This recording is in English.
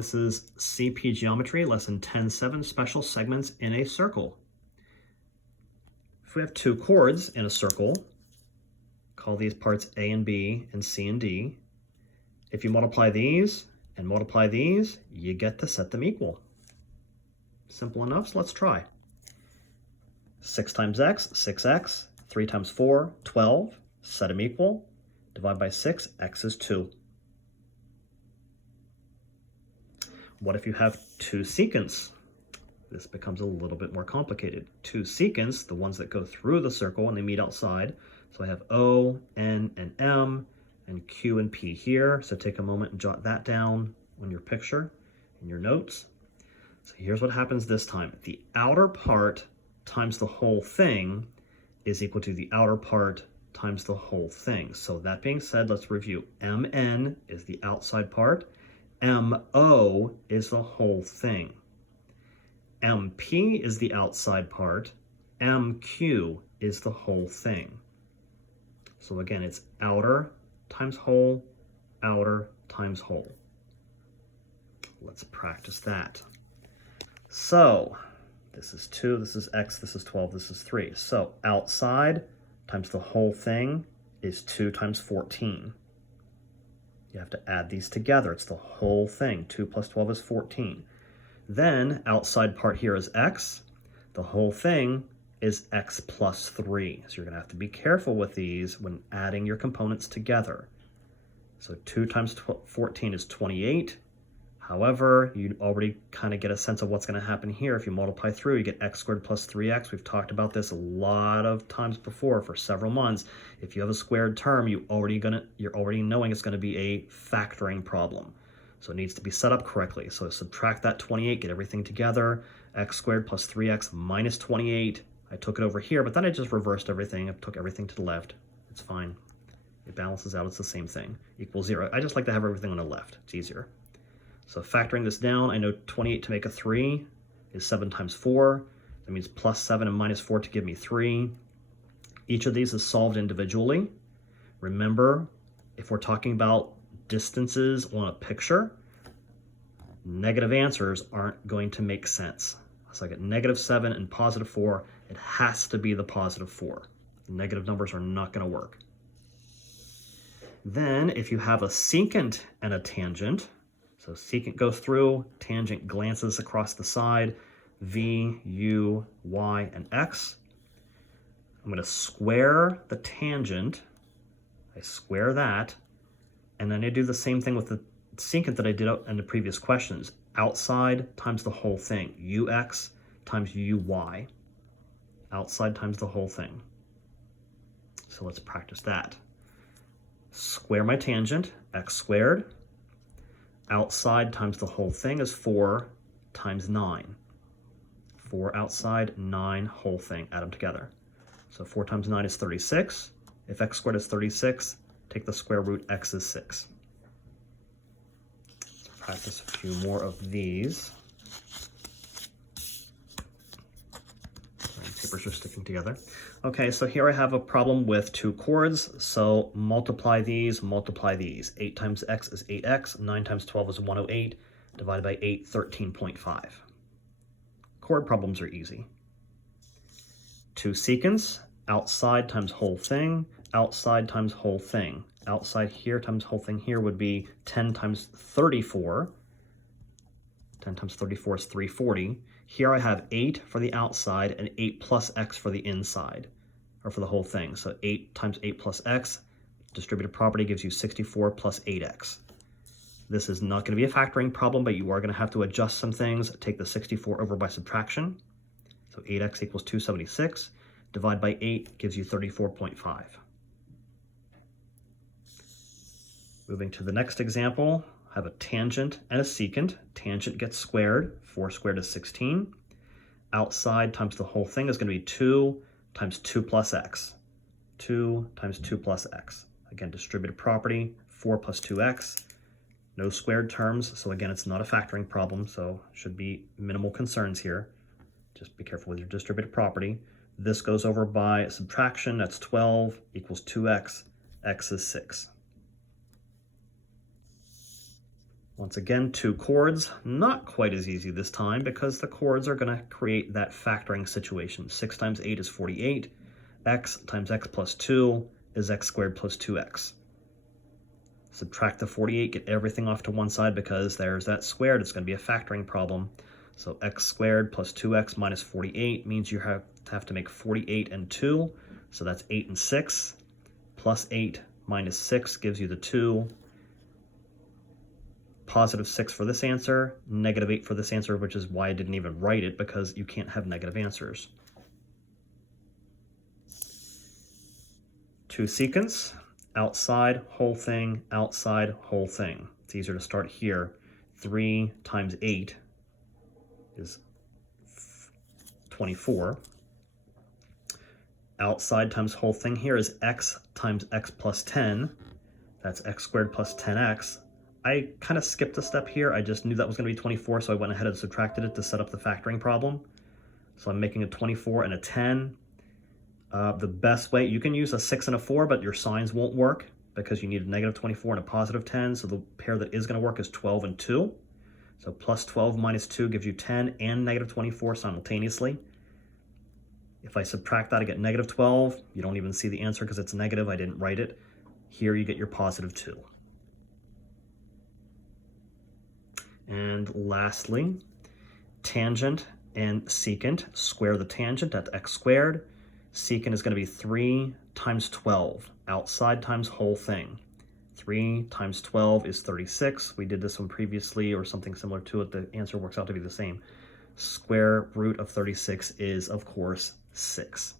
This is CP Geometry, Lesson 10.7, Special Segments in a Circle. If we have two chords in a circle, call these parts A and B and C and D. If you multiply these and multiply these, you get to set them equal. Simple enough, so let's try. 6 times x, 6x. 3 times 4, 12. Set them equal. Divide by 6, x is 2. What if you have two secants? This becomes a little bit more complicated. Two secants, the ones that go through the circle and they meet outside. So I have O, N, and M, and Q and P here. So take a moment and jot that down on your picture, in your notes. So here's what happens this time. The outer part times the whole thing is equal to the outer part times the whole thing. So that being said, let's review. MN is the outside part. MO is the whole thing. MP is the outside part. MQ is the whole thing. So again, it's outer times whole, outer times whole. Let's practice that. So this is 2, this is x, this is 12, this is 3. So outside times the whole thing is 2 times 14. You have to add these together. It's the whole thing. 2 plus 12 is 14. Then outside part here is x. The whole thing is x plus 3. So you're going to have to be careful with these when adding your components together. So 2 times 14 is 28. However, you already kind of get a sense of what's going to happen here. If you multiply through, you get x squared plus 3x. We've talked about this a lot of times before for several months. If you have a squared term, you're already knowing it's going to be a factoring problem. So it needs to be set up correctly. So subtract that 28, get everything together. X squared plus 3x minus 28. I took it over here, but then I just reversed everything. I took everything to the left. It's fine. It balances out. It's the same thing. Equals 0. I just like to have everything on the left. It's easier. So factoring this down, I know 28 to make a 3 is 7 times 4. That means plus 7 and minus 4 to give me 3. Each of these is solved individually. Remember, if we're talking about distances on a picture, negative answers aren't going to make sense. So I get negative 7 and positive 4. It has to be the positive 4. The negative numbers are not going to work. Then if you have a secant and a tangent, so secant goes through, tangent glances across the side, V, U, Y, and X. I'm going to square the tangent. I square that, and then I do the same thing with the secant that I did in the previous questions. Outside times the whole thing. UX times UY. Outside times the whole thing. So let's practice that. Square my tangent, x squared. Outside times the whole thing is 4 times 9. 4 outside, 9 whole thing. Add them together. So 4 times 9 is 36. If x squared is 36, take the square root, x is 6. Let's practice a few more of these. Papers are sticking together. Okay, so here I have a problem with two chords. So multiply these, multiply these. 8 times x is 8x. 9 times 12 is 108. Divided by 8, 13.5. Chord problems are easy. Two secants. Outside times whole thing. Outside times whole thing. Outside here times whole thing here would be 10 times 34. 10 times 34 is 340. Here I have 8 for the outside and 8 plus x for the inside, or for the whole thing. So 8 times 8 plus x, distributive property gives you 64 plus 8x. This is not going to be a factoring problem, but you are going to have to adjust some things. Take the 64 over by subtraction. So 8x equals 276. Divide by 8 gives you 34.5. Moving to the next example. I have a tangent and a secant. Tangent gets squared. 4 squared is 16. Outside times the whole thing is going to be 2 times 2 plus x. 2 times 2 plus x. Again, distributive property, 4 plus 2x. No squared terms, so again, it's not a factoring problem, so should be minimal concerns here. Just be careful with your distributive property. This goes over by subtraction. That's 12 equals 2x. X is 6. Once again, two chords, not quite as easy this time because the chords are going to create that factoring situation. 6 times 8 is 48. X times x plus 2 is x squared plus 2x. Subtract the 48, get everything off to one side because there's that squared. It's going to be a factoring problem. So x squared plus 2x minus 48 means you have to make 48 and 2. So that's 8 and 6. Plus 8 minus 6 gives you the 2. Positive 6 for this answer, negative 8 for this answer, which is why I didn't even write it, because you can't have negative answers. Two secants, outside whole thing, outside whole thing. It's easier to start here. 3 times 8 is 24. Outside times whole thing here is x times x plus 10. That's x squared plus 10x. I kind of skipped a step here. I just knew that was going to be 24, so I went ahead and subtracted it to set up the factoring problem. So I'm making a 24 and a 10. The best way, you can use a 6 and a 4, but your signs won't work because you need a negative 24 and a positive 10. So the pair that is going to work is 12 and 2. So plus 12 minus 2 gives you 10 and negative 24 simultaneously. If I subtract that, I get negative 12. You don't even see the answer because it's negative. I didn't write it. Here you get your positive 2. And lastly, tangent and secant. Square the tangent, that's x squared. Secant is going to be 3 times 12, outside times whole thing. 3 times 12 is 36. We did this one previously or something similar to it. The answer works out to be the same. Square root of 36 is, of course, 6.